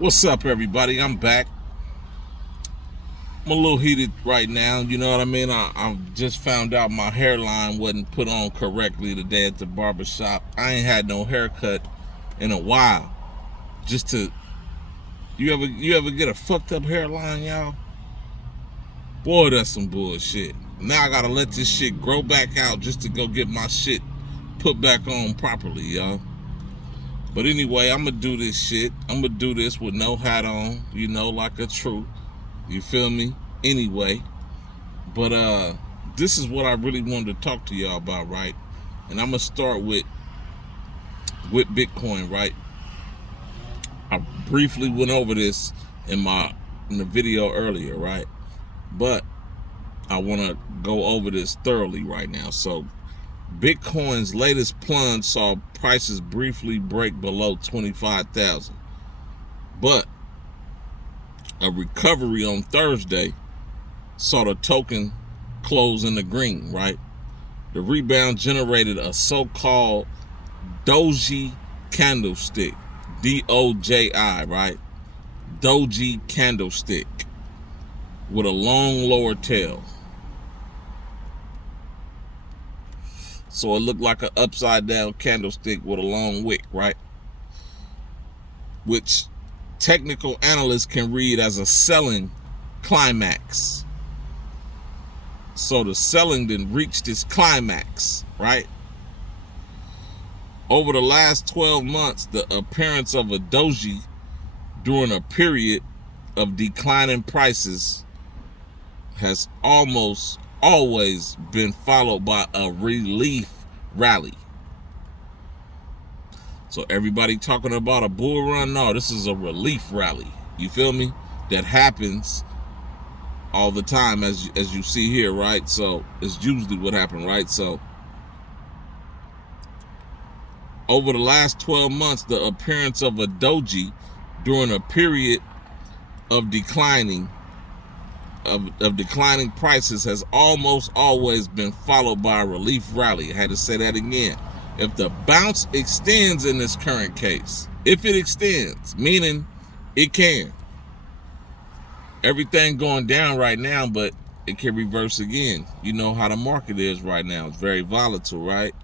What's up, everybody? I'm back. I'm a little heated right now. You know what I mean? I just found out my hairline wasn't put on correctly today at the barbershop. I ain't had no haircut in a while. Just to you ever get a fucked up hairline, y'all? Boy, that's some bullshit. Now I gotta let this shit grow back out just to go get my shit put back on properly, y'all. But anyway, I'm gonna do this shit. I'm gonna do this with no hat on, like a true. You feel me? Anyway, but this is what I really wanted to talk to y'all about, right? And I'm gonna start with Bitcoin, right? I briefly went over this in the video earlier, right? But I want to go over this thoroughly right now. So Bitcoin's latest plunge saw prices briefly break below 25,000, but a recovery on Thursday saw the token close in the green, right? The rebound generated a so-called doji candlestick, D-O-J-I, right? Doji candlestick with a long lower tail. So it looked like an upside down candlestick with a long wick, right? Which technical analysts can read as a selling climax. So the selling then reached its climax, right? Over the last 12 months, the appearance of a doji during a period of declining prices has almost always been followed by a relief rally. So everybody talking about a bull run, no, this is a relief rally. You feel me? That happens all the time, as you see here, right? So it's usually what happened, right? So over the last 12 months, the appearance of a doji during a period of declining prices has almost always been followed by a relief rally. I had to say that again. If the bounce extends in this current case, if it extends, meaning it can. Everything going down right now, but it can reverse again. You know how the market is right now. It's very volatile, right?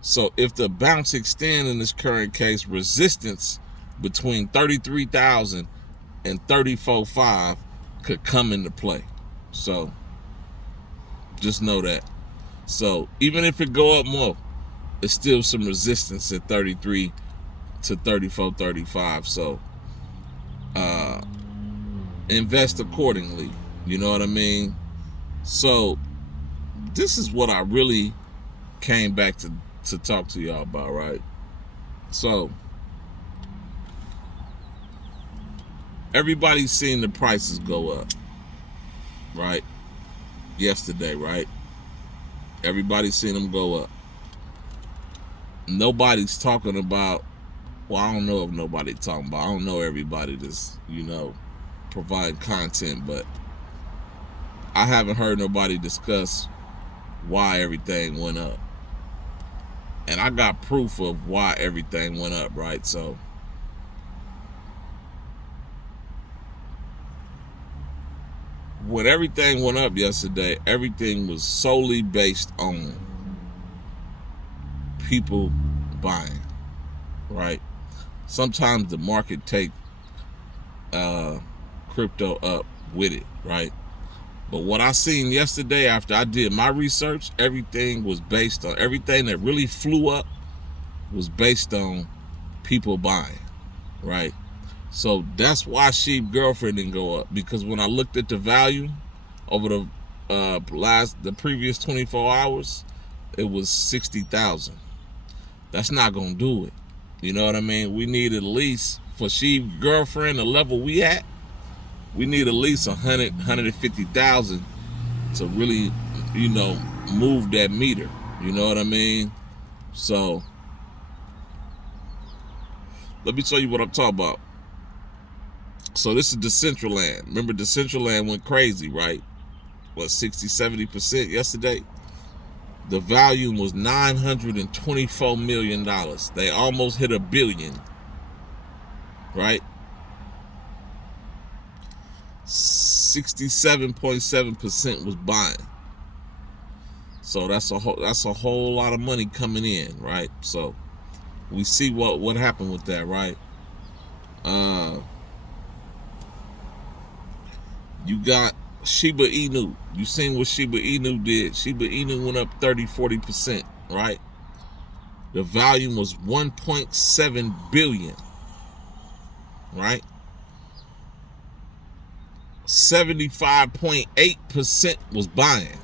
So if the bounce extends in this current case, resistance between 33,000 and 34.5 could come into play. So just know that. So even if it go up more, it's still some resistance at 33 to 34.35. So invest accordingly. You know what I mean? So this is what I really came back to talk to y'all about, right? So everybody's seen the prices go up, right? Yesterday, right? Everybody's seen them go up. Nobody's talking about, well, I don't know if nobody's talking about, I don't know everybody that's, provide content, but I haven't heard nobody discuss why everything went up. And I got proof of why everything went up, right? So when everything went up yesterday, everything was solely based on people buying, right? Sometimes the market take crypto up with it, right? But what I seen yesterday after I did my research, everything that really flew up was based on people buying, right? So that's why Sheep Girlfriend didn't go up, because when I looked at the value over the previous 24 hours, it was 60,000. That's not gonna do it. You know what I mean? We need at least, for Sheep Girlfriend, the level we at, we need at least 150,000 to really, move that meter. You know what I mean? So let me tell you what I'm talking about. So this is Decentraland. Remember, Decentraland went crazy, right? What, 60-70% yesterday? The volume was $924 million. They almost hit $1 billion, right? 67.7% was buying. So that's a whole lot of money coming in, right? So we see what happened with that, right? You got Shiba Inu. You seen what Shiba Inu did? Shiba Inu went up 30-40%, right? The volume was 1.7 billion, right? 75.8% was buying.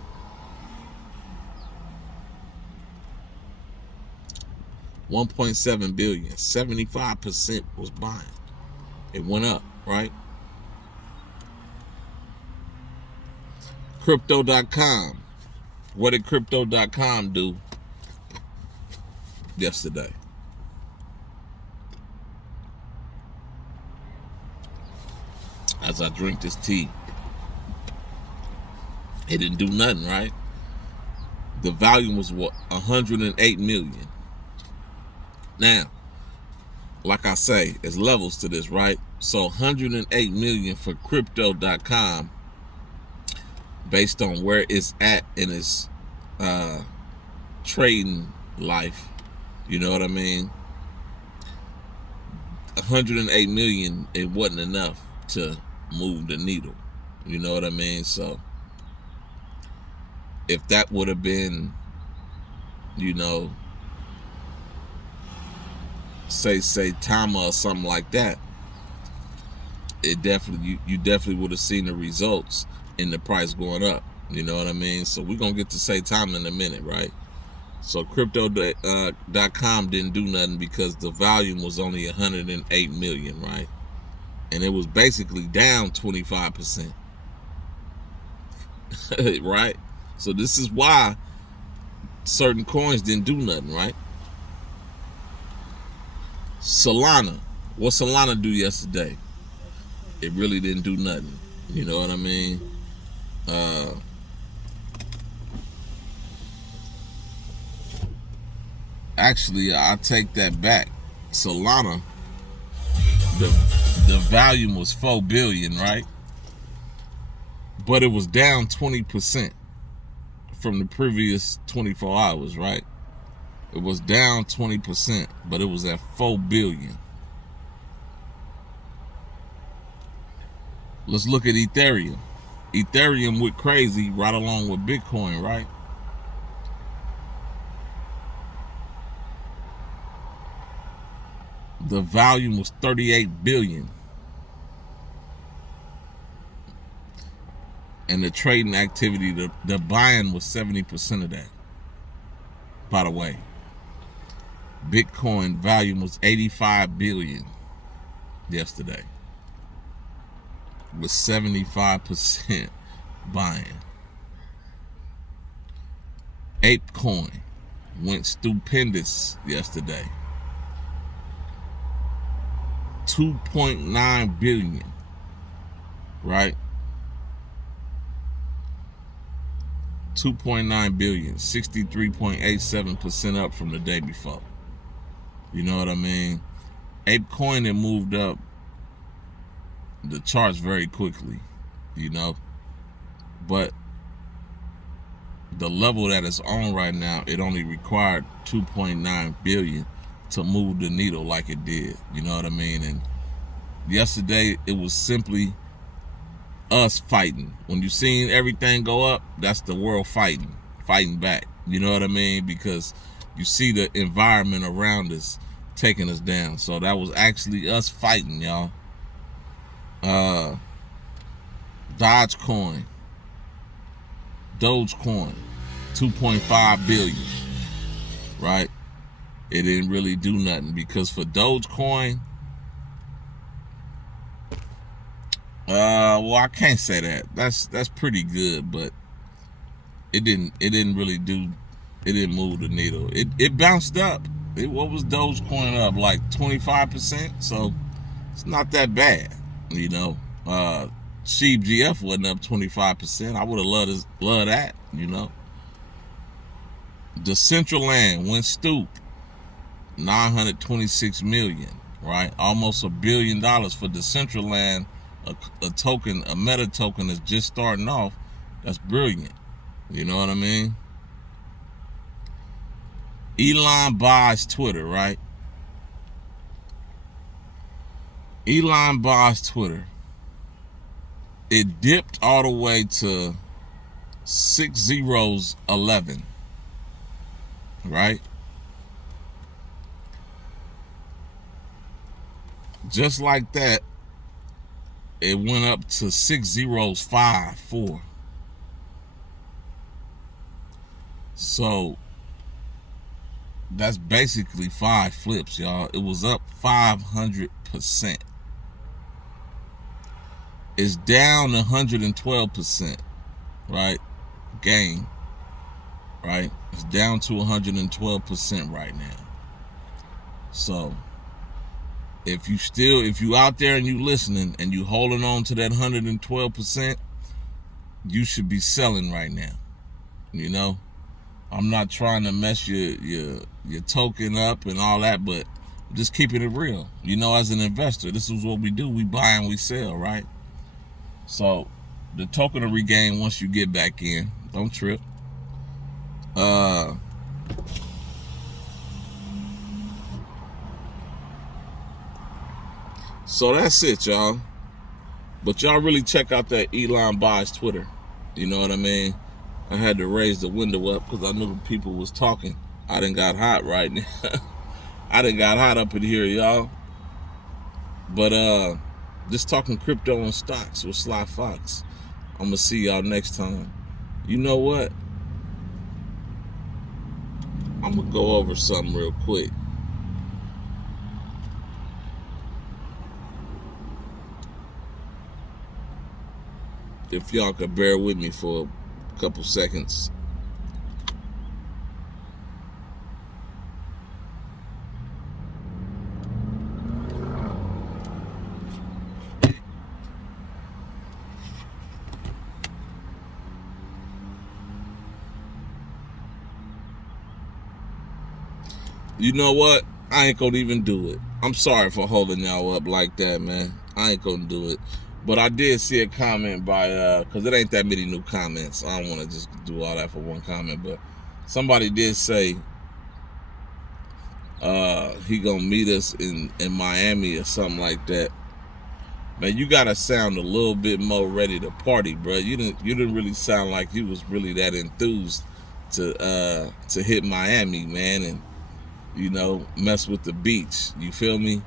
$1.7 billion. 75% was buying. It went up, right? Crypto.com. What did Crypto.com do yesterday? As I drink this tea, it didn't do nothing, right? The volume was what? 108 million. Now, like I say, there's levels to this, right? So 108 million for Crypto.com, based on where it's at in its trading life. You know what I mean? 108 million, it wasn't enough to move the needle. You know what I mean? So if that would have been, you know, say Tama or something like that, it definitely, you definitely would have seen the results in the price going up. You know what I mean? So we're gonna get to say Tama in a minute, right? So Crypto.com didn't do nothing because the volume was only 108 million, right? And it was basically down 25%. Right? So this is why certain coins didn't do nothing, right? Solana. What Solana do yesterday? It really didn't do nothing. You know what I mean? Actually, I take that back. Solana, the volume was 4 billion, right? But it was down 20% from the previous 24 hours, right? It was down 20%, but it was at 4 billion. Let's look at Ethereum. Ethereum went crazy right along with Bitcoin, right? The volume was 38 billion. And the trading activity, the buying was 70% of that. By the way, Bitcoin volume was 85 billion yesterday, with 75% buying. ApeCoin went stupendous yesterday. 2.9 billion, right? 2.9 billion, 63.87% up from the day before. You know what I mean? ApeCoin had moved up the charts very quickly, you know, but the level that it's on right now, it only required 2.9 billion to move the needle like it did. You know what I mean? And yesterday it was simply us fighting. When you seen everything go up, that's the world fighting back. You know what I mean? Because you see the environment around us taking us down. So that was actually us fighting, y'all. Dogecoin, 2.5 billion, right? It didn't really do nothing because for Dogecoin, well, I can't say that. That's pretty good, but it didn't really move the needle. It bounced up. What was Dogecoin up, like 25%? So it's not that bad, you know. Sheep GF wasn't up 25%. I would have loved that, you know. The Central Land went stoop, 926 million, right? Almost $1 billion for the Central Land a token, a meta token that's just starting off, that's brilliant. You know what I mean? Elon buys Twitter, right? Elon buys Twitter. It dipped all the way to 6011, right? Just like that, it went up to 6054. So that's basically 5 flips, y'all. It was up 500%. It's down 112%, right? Gain, right? It's down to 112% right now. So if you out there and you listening and you holding on to that 112%, you should be selling right now. You know, I'm not trying to mess your token up and all that, but just keeping it real. You know, as an investor, this is what we do. We buy and we sell, right? So the token will regain once you get back in. Don't trip. So that's it, y'all. But y'all really check out that Elon buys Twitter. You know what I mean? I had to raise the window up because I knew people was talking. I done got hot right now. I done got hot up in here, y'all. But just talking crypto and stocks with Sly Fox. I'm gonna see y'all next time. You know what? I'm gonna go over something real quick. If y'all could bear with me for a couple seconds. You know what? I ain't gonna even do it. I'm sorry for holding y'all up like that, man. I ain't gonna do it. But I did see a comment by, because it ain't that many new comments. I don't want to just do all that for one comment. But somebody did say he gonna meet us in Miami or something like that. Man, you gotta sound a little bit more ready to party, bro. You didn't really sound like you was really that enthused to hit Miami, man, and you know, mess with the beach. You feel me?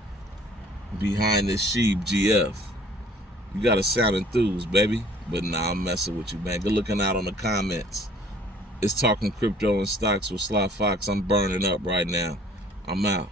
Behind this sheep GF. You gotta sound enthused, baby. But nah, I'm messing with you, man. Good looking out on the comments. It's Talking Crypto and Stocks with Sly Fox. I'm burning up right now. I'm out.